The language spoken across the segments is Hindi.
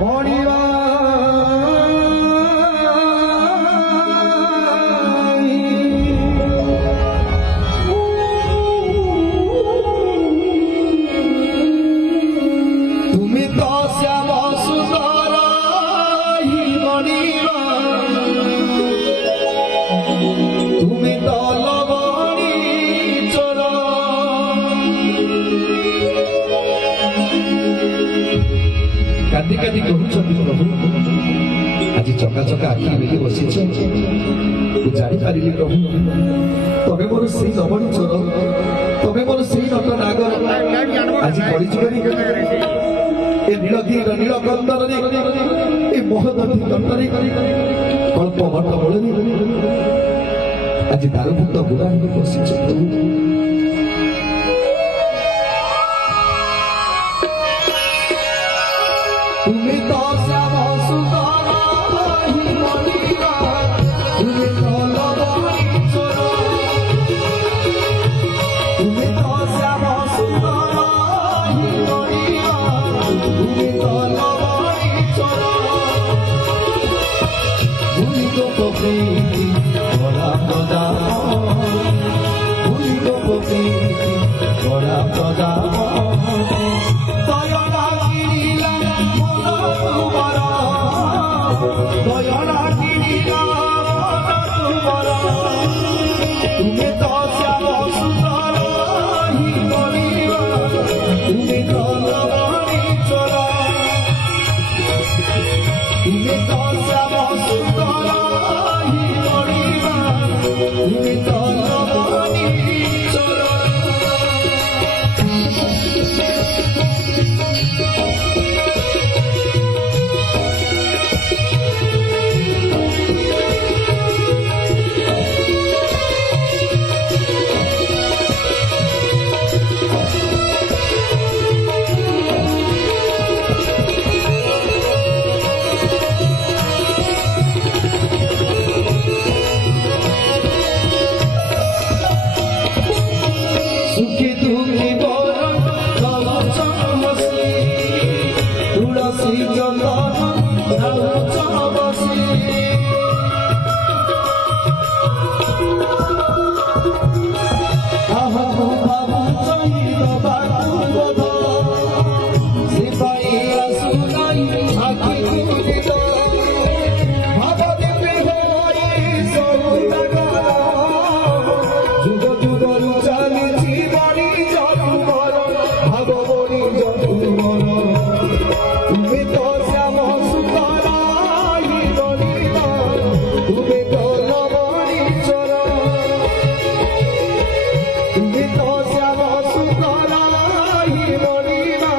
মরিবা তুমি তো শ্যাম সুন্দর মরিবা তুমি তো লবণী চোর কাঁদি কাঁদি কହୁଛନ୍ତି ପ୍ରଭୁ ଆଜି ଚକା ଚକା ଆଖି ମେଲି ବସିଛ ମୁଁ ଜାଣିପାରିଲି ପ୍ରଭୁ ତମେ ମୋର ସେଇ ଲବଣୀ ଚୋର ତମେ ମୋର ସେଇ ନଟ ନାଗର ଆଜି କଳିଯୁଗରେ ଏ ନୀଳଗିରିର ନୀଳକନ୍ଦରରେ ଏ ମହୋଦଧି ଦଣ୍ଡରେ କଳ୍ପ ବଟ ମୂଳରେ ଆଜି ଦାରୁଭୂତ ବୁଢ଼ା ହେଇ ବସିଛ ପ୍ରଭୁ তুমি তো শ্যাম সুন্দর মরিবা তুমি তো লবণী চোর তুমি তো শ্যাম সুন্দর মরিবা তুমি তো লবণী চোর ভুলি গো প্রকৃতি বড়া প্রদাম ভুলি গো প্রকৃতি বড়া প্রদাম তুমি তো শ্যাম সুন্দর মরিবা তুমি তো লবণী চোর তুমি তো শ্যাম সুন্দর মরিবা তুমি তো লবণী চোর সুখী দুঃখী বর বসি তুলসী চন্দন বসি আহম বাবু চৈত বাবুবধ সিপাই আসুনাই আখি তুলিল ভাবদেবী হরি সৌদাগর যুগ যুগরু চালিছি বাড়ি যতুবর ভাগবরী যতুবর তুমি তো শ্যাম সুন্দর মরিবা তুমি তো লবণী চোর তুমি তো শ্যাম সুন্দর মরিবা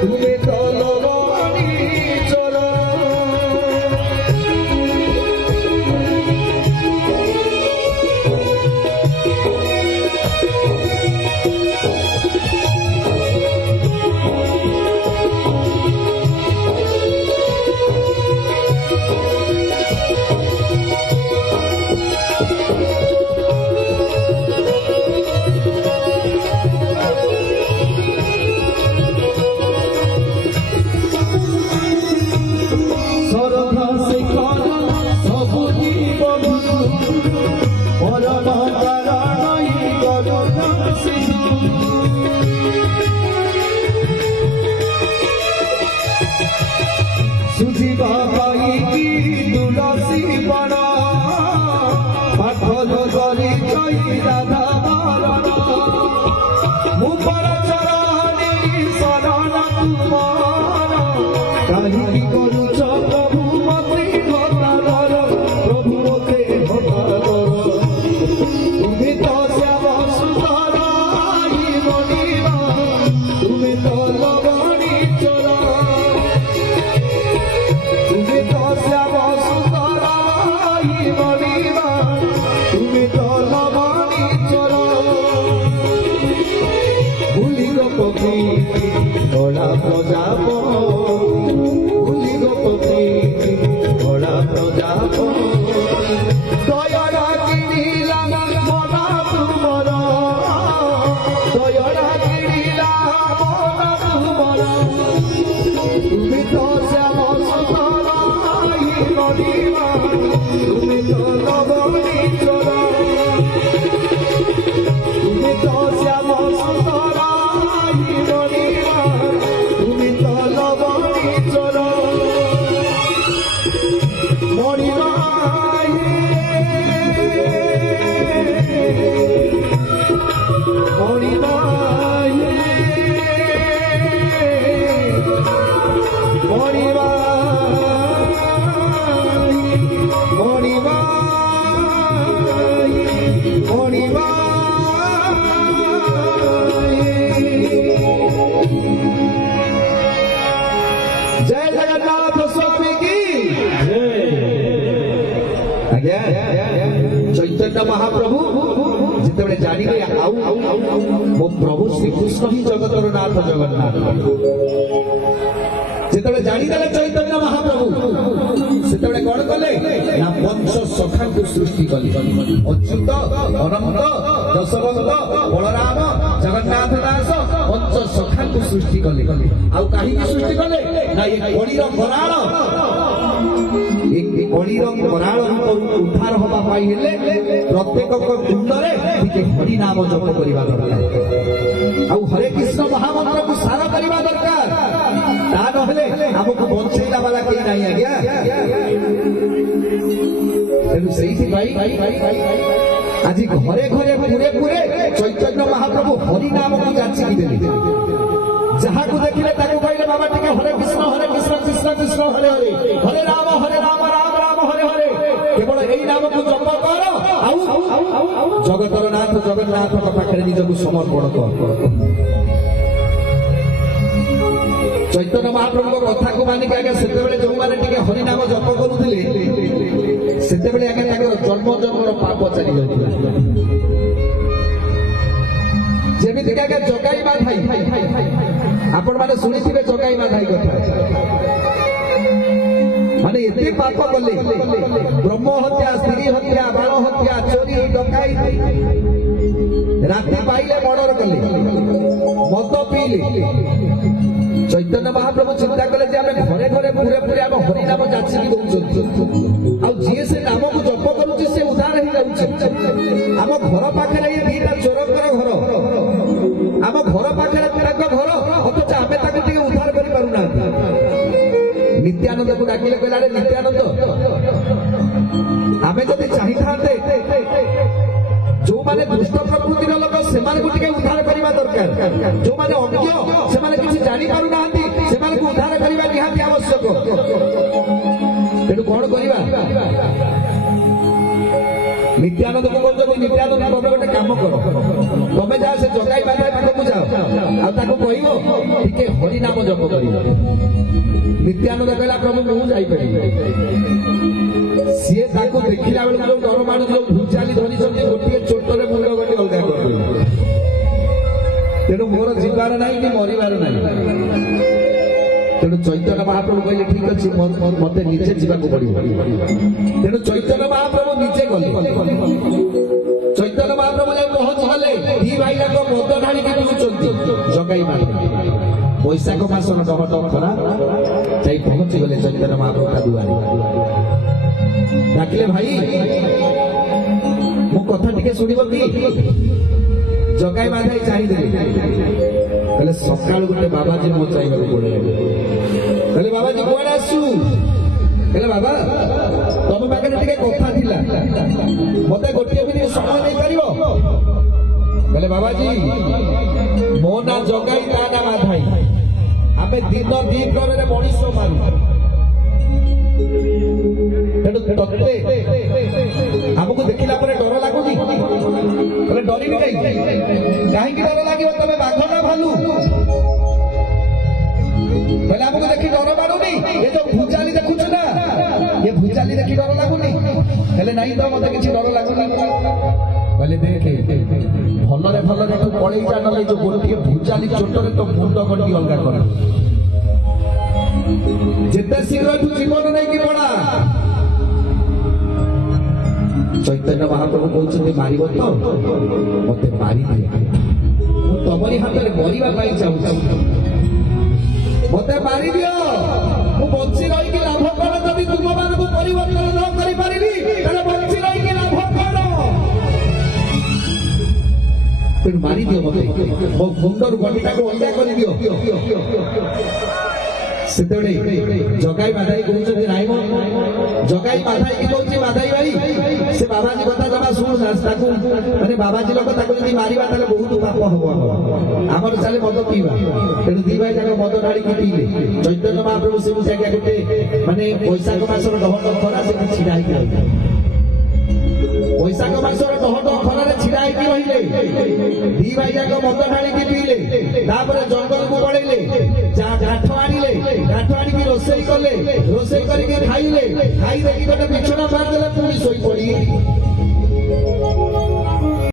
তুমি তো লবণী চোর সরধা শিখর সবু জীবন পরম কারণই গগন সিধু সুজিবা পাইকি তুলসী বন পাগল করি জয় রাধা মারণ মুখর চরণে শরণ তুমার কাহিনী করুছ প্রভু মতে ঘটাধর প্রভু মতে ঘটাধর তুমি তো শ্যাম সুন্দর মরিবা তুমি তো লবণী চোর তুমি তো শ্যাম সুন্দর মরিবা তুমি তো লবণী চোর ভুলি গো প্রকৃতি বড়া প্রজাপ ভুলি গো जगन्नाथ स्वामी की आज्ञा चैतन्य महाप्रभु जिते जानिले आउ मो प्रभु श्री कृष्ण ही जगतर नाथ जगन्नाथ जिते जानिदेले चैतन्य महाप्रभु सेतबे कौन कले ना पंच सखा को सृष्टि कले अच्युत अनंत दशरथ बलराम जगन्नाथ दास पंच सखा को सृष्टि कले आउ कहीं सृष्टि कले ना ये कड़ीर कराल एक कड़ीर कराल उद्धार हवा पाई हेले प्रत्येक कुंडरे हरि नाम जप करबा दरकार आउ हरे कृष्ण महामंत्र को सार करबा दरकार ता नहले हमको बंचैला वाला के नहीं आज्ञा आज घरे घरे पूरे पूरे चैतन्य महाप्रभु हरि नाम को जाचिकी देले जहाँ को देखिले ताको कहले बाबा टिके हरे कृष्ण कृष्ण कृष्ण हरे हरे हरे राम राम राम हरे हरे केवल एई नाम को जप कर आउ जगतर नाथ जगन्नाथ पाखरे निजको समर्पण कर चैतन्य महाप्रभु कथा को मानिक आगे से जो मैंने हरि नाम जप करुले से आगे जन्म जन्मर पाप चली जाता जमीक आगे जगाई माधाई आपण मैंने शुणी जगाई माधाई कथा माने एते पाप कले ब्रह्म हत्या स्त्री हत्या बाल हत्या चोरी डकाई राति पाइले मर्डर कले मद पीले चैतन्य महाप्रभु चिंता कले घरे घरे पूरे पूरे आम हरि नाम जाचिकी दौरान आए से नाम को जप करुच्ची से उद्धार हो जाऊे आम घर पाखे दीटा चोरकर घर आम घर पाखे घर अथच आम उद्धार कर पारना नित्यानंद को डाकिले कहला नित्यानंद आम जब चाही था जो माने दुष्ट प्रकृतिर लोक से उद्धार करने दरकार जो माने अज्ञ से किसी जानी पारु ना से उद्धार करने निहाती आवश्यक तेणु कौन करवा नित्यानंद को कहते नित्यानंद बाबा गोटे काम कर तमें जा से जगाई बाधाई पाखक जाओ आगे हरि नाम जप कर नित्यानंद कहला प्रभु मुझे जापर सी देखला बेलू जो डर मानु जो भूचाली धरी गोटे चोटरे मुंड गटी अलग कर तेणु मोर जीवार ना कि मरबार ना तेणु चैतन्य महाप्रभु कहले ठीक अच्छे मत निजे जावाक पड़ो तेणु चैतन्य महाप्रभु निजे गले चैतन्य महाप्रभु जब पहुंचले दी भाई जाक मद ढाड़ी जगाई मार बैशाख मासर टहट खरा जा पहुंची गले चैतन्य महाप्रभु दुआरे डाकिले भाई मो कथा टिके शुणिब कि जगाई माधाई चाहिए कहले सकाल गोटे बाबाजी मो चाहिए पड़े कहले बाबाजी कौन आसु कहले बाबा तुम पाखे टिके कथा थिला मते गोटे मिनिट समय नहीं पार कहले बाबाजी मो ना जगाई ता ना माधाई आमे दिन द्वीपर मनीष मारू तत्ते हमको देखला डर लगुनि डर कहीं डर लगे तुम बाघ ना भालू पहले हमको देखी डर मारूनी ये जो भूचाली देखुच ना ये भूचाली देखी डर लगुनि नहीं तो मत किसी डर लगुनि कहले देख भलरे भलरे तू पड़े जा ना जो गोटे भूचाली चोटरे तो मुंड गंडी अलग कर जिते शीघ्र तू जीवन नहीं कि पड़ा चैतन्य महाप्रभु कहते मार तो मत मारी तमरी हाथ में मरवा चाहूँ मत मारी दि बची रही लाभ कौन जब तुम मान परिवर्तन न कर बची रही लाभ कौन तेणु मारी दियो मत मो मुंडर गंडीटा को अलग कर दियो से जगाई माधाई कहते नाई मो जगाई माधाई की कहते माधाई भाई से बाबाजी कथा जमा शुणु मैंने बाबाजी लोक मारिबा बहुत पाप हम आमर चले मद पीवा तेणु दी भाई जाक मद ढाड़ी पीले चैतन्य महाप्रभु से जगह गोटे माने बैशाख मासर डहट खरा से छिड़ा बैशाख मासर डहट खरा छिड़ा रही दी भाई जाक मद ढाड़ी पीले जंगल को पड़े काठ आनिले काठ आनिकी रोषेई रोसे करके खाइले खाई देखी गोटे बिछड़ा मारदेले पुणी शोई पड़ी